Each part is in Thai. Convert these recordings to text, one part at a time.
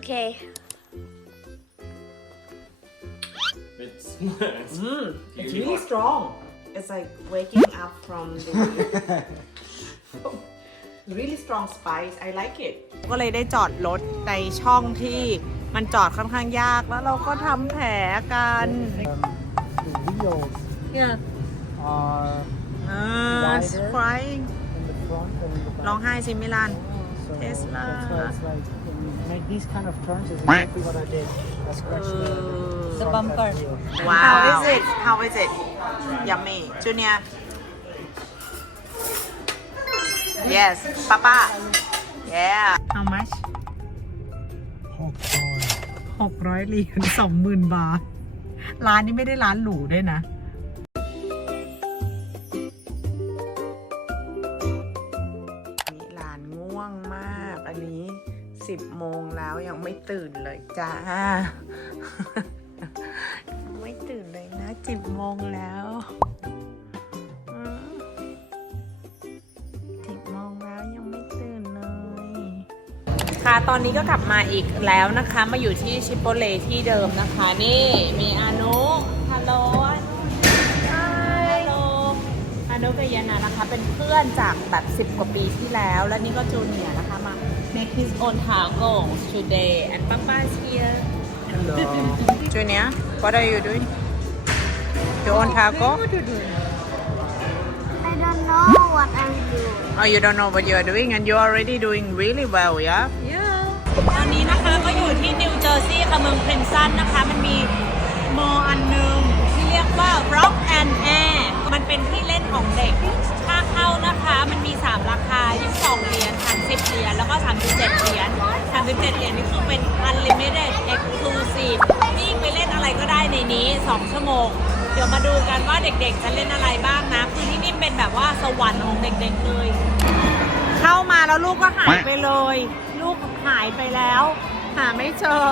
Okay. It's, it's Mm, it's Really really hot. strong. It's like waking up from the really strong spice. I like it. ก็เลยได้จอดรถในช่องที่มันจอดค่อนข้างยากแล้วเราก็ทำแผลกัน the wheels yeah are uh, it's Wider. crying in the front and in the back. ร้องไห้สิมิลัน So Tesla. that's why it's like when you make these kind of turns is exactly what I did. I scratched the, The front bumper. left wheel. wow how is it how is it yummy Junior yes Papa yeah how much หกร้อยเหรียญสองหมื่นบาท ร้านนี้ไม่ได้ร้านหรูด้วยนะ สิบโมงแล้วยังไม่ตื่นเลยจ้ายังไม่ตื่นเลยนะสิบโมงแล้วอืมสิบโมงแล้วยังไม่ตื่นเลย ค่ะตอนนี้ก็กลับมาอีกแล้วนะคะ มาอยู่ที่ชิปโปเลที่เดิมนะคะ นี่มีอานุฮัลโหลอานุฮัลโหลอานุกับยานานะคะเป็นเพื่อนจากแบบ 10 กว่าปีที่แล้ว และนี่ก็จูเนียร์นะคะมา make his own taco today and Papa is here Hello. Junior what are you doing your own taco I don't know what I'm doing. oh you don't know what you are doing and you're already doing really well yeah ตอนนี้นะคะก็อยู่ที่นิวเจอร์ซีย์ค่ะเมืองเพนซันนะคะ มันมีมออันหนึ่งที่เรียกว่า Rock and Air มันเป็นที่เล่นของเด็ก ค่าเข้านะคะมัน นี้ 2 ชั่วโมง เดี๋ยวมาดูกันว่าเด็กๆจะเล่นอะไรบ้างนะคือที่นี่เป็นแบบว่าสวรรค์ของเด็กๆเลย เข้ามาแล้วลูกก็หายไปเลย ลูกหายไปแล้ว หาไม่เจอ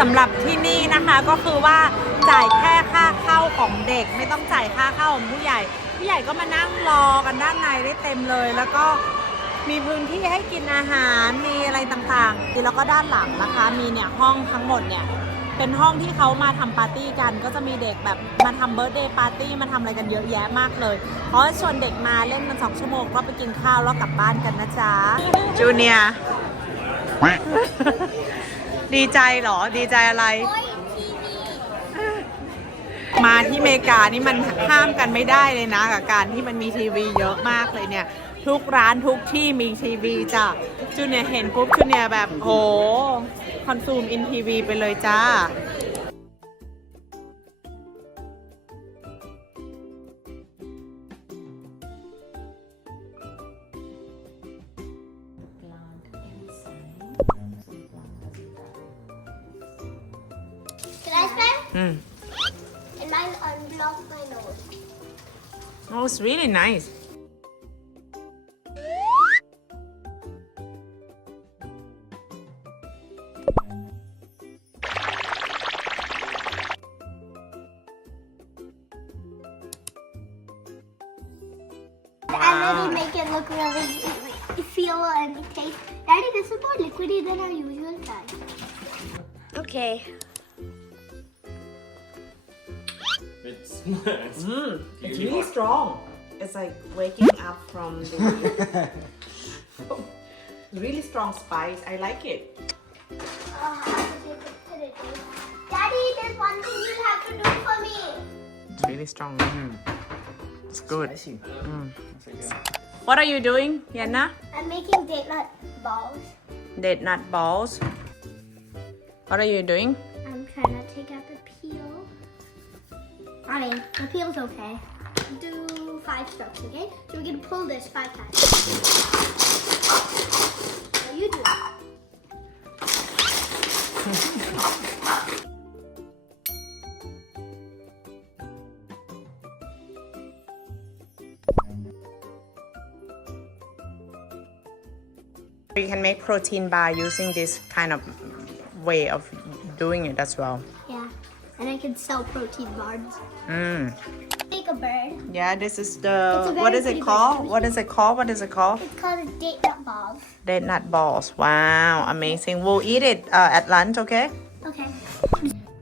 สำหรับที่นี่นะคะก็คือว่าจ่ายแค่ค่าเข้าของเด็ก ไม่ต้องจ่ายค่าเข้าของผู้ใหญ่ ผู้ใหญ่ก็มานั่งรอกันด้านในได้เต็มเลย แล้วก็มีพื้นที่ให้กินอาหารมีอะไรต่างๆแล้วก็ด้านหลังนะคะ มีเนี่ยห้องทั้งหมดเนี่ยเป็นห้องที่เขามาทำปาร์ตี้กัน ก็จะมีเด็กแบบมาทำเบิร์ d เดย์ปาร์ตี้มาทำอะไรกันเยอะแยะมากเลยเพราะชวนเด็กมาเล่นกันสองชั่วโมงก็ไปกินข้าวแล้วกลับบ้านกันนะจ๊ะจูเนีย ดีใจเหรอ ดีใจอะไร มาที่อเมริกานี่มันห้ามกันไม่ได้เลยนะกับการที่มันมีทีวีเยอะมากเลยเนี่ย ทุกร้านทุกที่มีทีวีจ้ะจูเนียเห็นปุ๊บจูเนียแบบโหคอนซูมอินทีวีไปเลยจ้า I spend? อืม And mine unblock my nose. Oh it's really nice And then make it look really feel and taste. Daddy, this is more liquidy than our usual time. Okay. It's, it's Mm, it's Really really hot. strong. it's like waking up from the really strong spice I like it Oh, I have to take it to the table. Daddy, there's one thing you have to do for me. it's really strong it's good Spicy. what are you doing Yana I'm making date nut balls. date nut balls what are you doing I mean, the peel's okay. Do five strokes, okay? So we're gonna pull this five times. You do you can make protein bar using this kind of way of doing it as well can sell protein bars. mm. Make a bird. yeah this is It's a the very what is it pretty called bird. what is it called what is it called It's called a date nut balls. Dead nut balls. Wow, amazing. We'll eat it uh, at lunch, okay? Okay.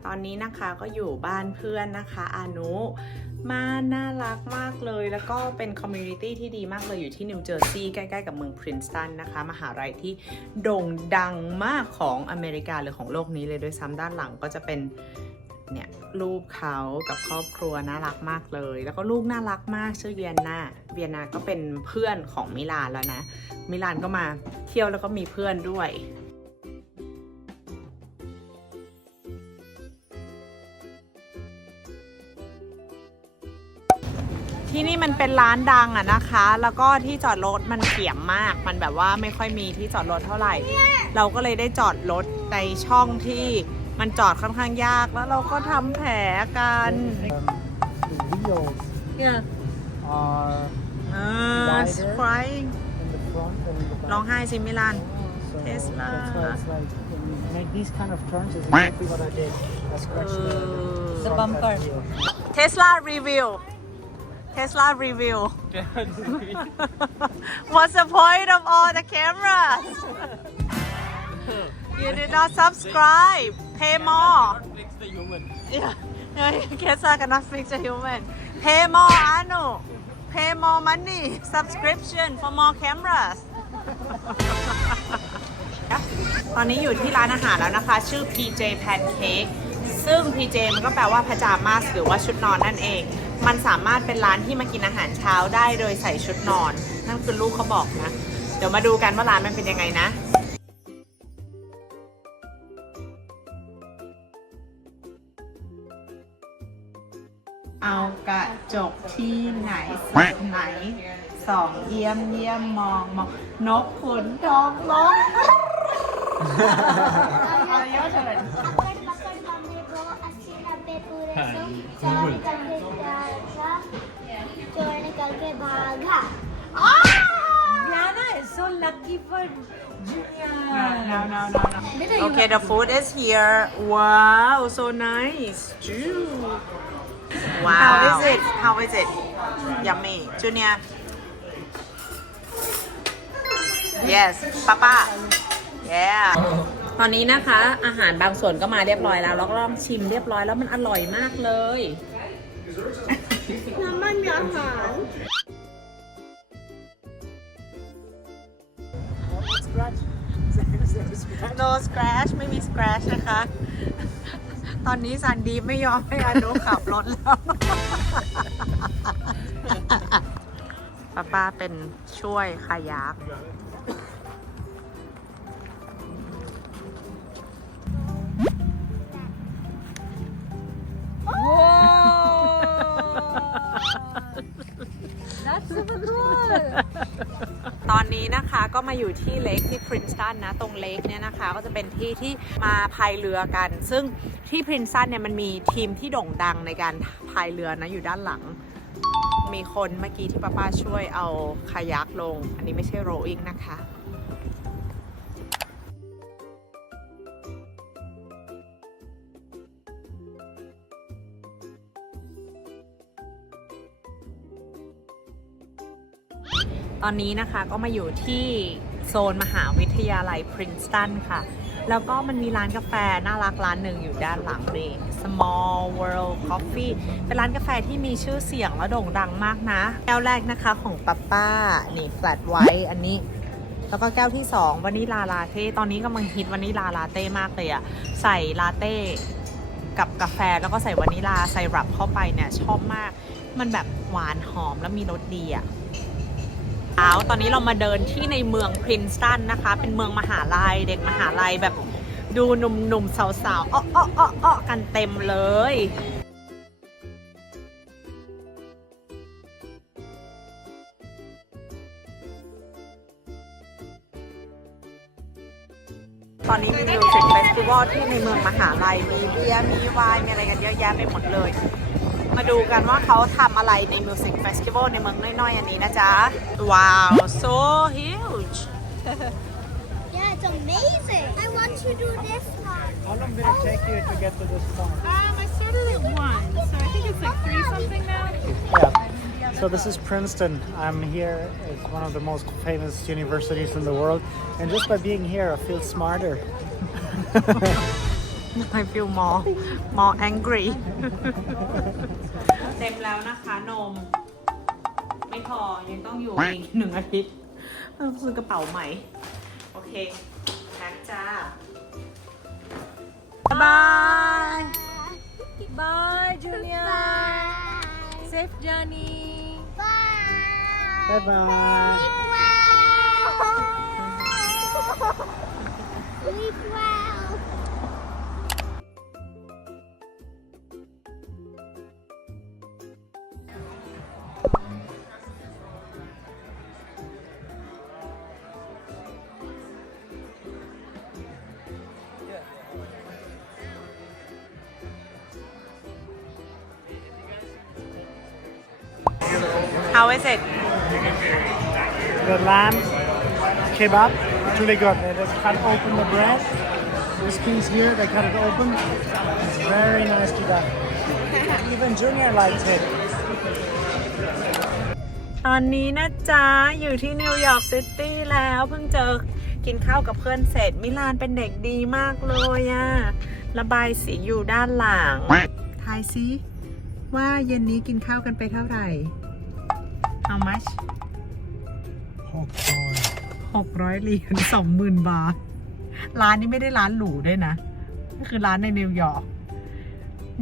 ตอนนี้นะคะก็อยู่บ้านเพื่อนนะคะอานุมาน่ารักมากเลย แล้วก็เป็นคอมมูนิตี้ที่ดีมากเลยอยู่ที่นิวเจอร์ซีย์ใกล้ๆกับเมืองพรินสตันนะคะ มหาลัยที่โด่งดังมากของอเมริกาหรือของโลกนี้เลยด้วยซ้ำด้านหลังก็จะเป็น เนี่ยรูปเขากับครอบครัวน่ารักมากเลย แล้วก็ลูกน่ารักมากชื่อเวียนนาเวียนนาก็เป็นเพื่อนของมิลานแล้วนะ มิลานก็มาเที่ยวแล้วก็มีเพื่อนด้วยที่นี่มันเป็นร้านดังอะนะคะ แล้วก็ที่จอดรถมันเปี่ยมมาก มันแบบว่าไม่ค่อยมีที่จอดรถเท่าไหร่ เราก็เลยได้จอดรถในช่องที่ มันจอดค่อนข้างยากแล้วเราก็ทำแผลกัน Um, the wheels yeah are อ่า Wider. crying in the front and in the back. ร้องไห้สิมิลาน So Tesla. That's why it's like when you make these kind of turns is exactly what I did. I scratched the, Uh, the, front back wheel. Tesla review Tesla review What's the point of all the cameras You did not subscribe Pay more Fix the human. Yeah, Tesla cannot fix a human. Pay more, Anu. Pay more money. Subscription for more cameras. ตอนนี้อยู่ที่ร้านอาหารแล้วนะคะ ชื่อ PJ Pancake ซึ่ง PJ มันก็แปลว่าพ a จามาสหรือว่าชุดนอนนั่นเอง มันสามารถเป็นร้านที่มากินอาหารเช้าได้โดยใส่ชุดนอน นั่นคือลูกเขาบอกนะ เดี๋ยวมาดูกันว่าร้านมันเป็นยังไงนะ เอากระจกที่ไหนส่วนไหนสองเยี่ยมเยี่ยมมองมองนกขุนทองร้องเอาเยอะเฉย Yana is so lucky for Junior. no, no, no. no. Okay, the food is here. Wow, so nice. Juice. Wow. How is it? How is it? Yummy. Junior. Yes, Papa. Yeah. ตอนนี้นะคะ อาหารบางส่วนก็มาเรียบร้อยแล้วแล้วก็ลองชิมเรียบร้อยแล้วมันอร่อยมากเลย น้ำมันอาหาร Scratch. no scratch ไม่มี scratch นะคะ ตอนนี้ซันดีไม่ยอมให้อนุขับรถแล้วป้าป้าเป็นช่วยคายัก ตอนนี้นะคะก็มาอยู่ที่เลคที่พรินสตันนะตรงเลคเนี่ยนะคะก็จะเป็นที่ที่มาพายเรือกัน ซึ่งที่พรินสตันเนี่ยมันมีทีมที่โด่งดังในการพายเรือนะอยู่ด้านหลัง มีคนเมื่อกี้ที่ป้าป้าช่วยเอาคายักลง อันนี้ไม่ใช่โรอิงนะคะ ตอนนี้นะคะก็มาอยู่ที่โซนมหาวิทยาลัยพรินสตันค่ะ แล้วก็มันมีร้านกาแฟน่ารักร้านหนึ่งอยู่ด้านหลังนี่ Small World Coffee เป็นร้านกาแฟที่มีชื่อเสียงและโด่งดังมากนะ แก้วแรกนะคะของป้าป้า นี่ flat white อันนี้ แล้วก็แก้วที่2วานิลาลาเต้ ตอนนี้กำลังฮิตวานิลาลาเต้มากเลยอะใส่ลาเต้กับกาแฟแล้วก็ใส่วานิลาใส่รับเข้าไปเนี่ยชอบมาก มันแบบหวานหอมแล้วมีรสดีอะ เช้าตอนนี้เรามาเดินที่ในเมืองพรินสตันนะคะ เป็นเมืองมหาลัยเด็กมหาลัยแบบดูหนุ่มๆสาวๆอ้ออ้ออ้ออ้อกันเต็มเลย ตอนนี้มีมิวสิกเฟสติวัลที่ในเมืองมหาลัยมีเบียร์มีไวน์มีอะไรกันเยอะแยะไปหมดเลย มาดูกันว่าเขาทำอะไรในมิวสิกเฟสติวัลในเมืองน้อยๆ อันนี้นะจ๊ะ ว้าว so huge Yeah, it's amazing. I want to do this one. How long did it take you to get to this point? Um, I started at one, so I think it's like three something now. Yeah. So this is Princeton. I'm here. It's one of the most famous universities in the world, and just by being here, I feel smarter. I feel more more angry เต็มแล้วนะคะนม ไม่พอ ยังต้องอยู่อีกหนึ่งอาทิตย์ต้องซื้อกระเป๋าใหม่ โอเคแพ็คจ้าบายบาย จูเนีย Bye. safe journey Bye. Bye bye. Sleep well. Sleep well. How is it The lamb kebab, it's really good. They just cut open the bread. This piece here, they cut it open. It's very nicely done. Even Junior likes it. ตอนนี้นะจ๊ะ อยู่ที่นิวยอร์กซิตี้แล้วเพิ่งเจอกินข้าวกับเพื่อนเสร็จ มิลานเป็นเด็กดีมากเลยอะระบายสีอยู่ด้านหลังทายซิว่าเย็นนี้กินข้าวกันไปเท่าไหร่ How much Oh boy. หกร้อยเหรียญสองหมื่นบาท ร้านนี้ไม่ได้ร้านหรูด้วยนะ ก็คือร้านในนิวยอร์ก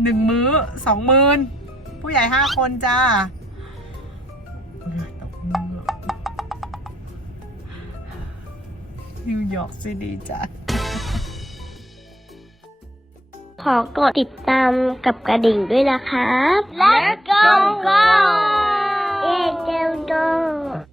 หนึ่งมื้อสองหมื่นผู้ใหญ่ห้าคนจ้าเหงื่อตกเหงื่อนิวยอร์กซิตี้จ้าขอกดติดตามกับกระดิ่งด้วยนะครับ Let's go go Hello.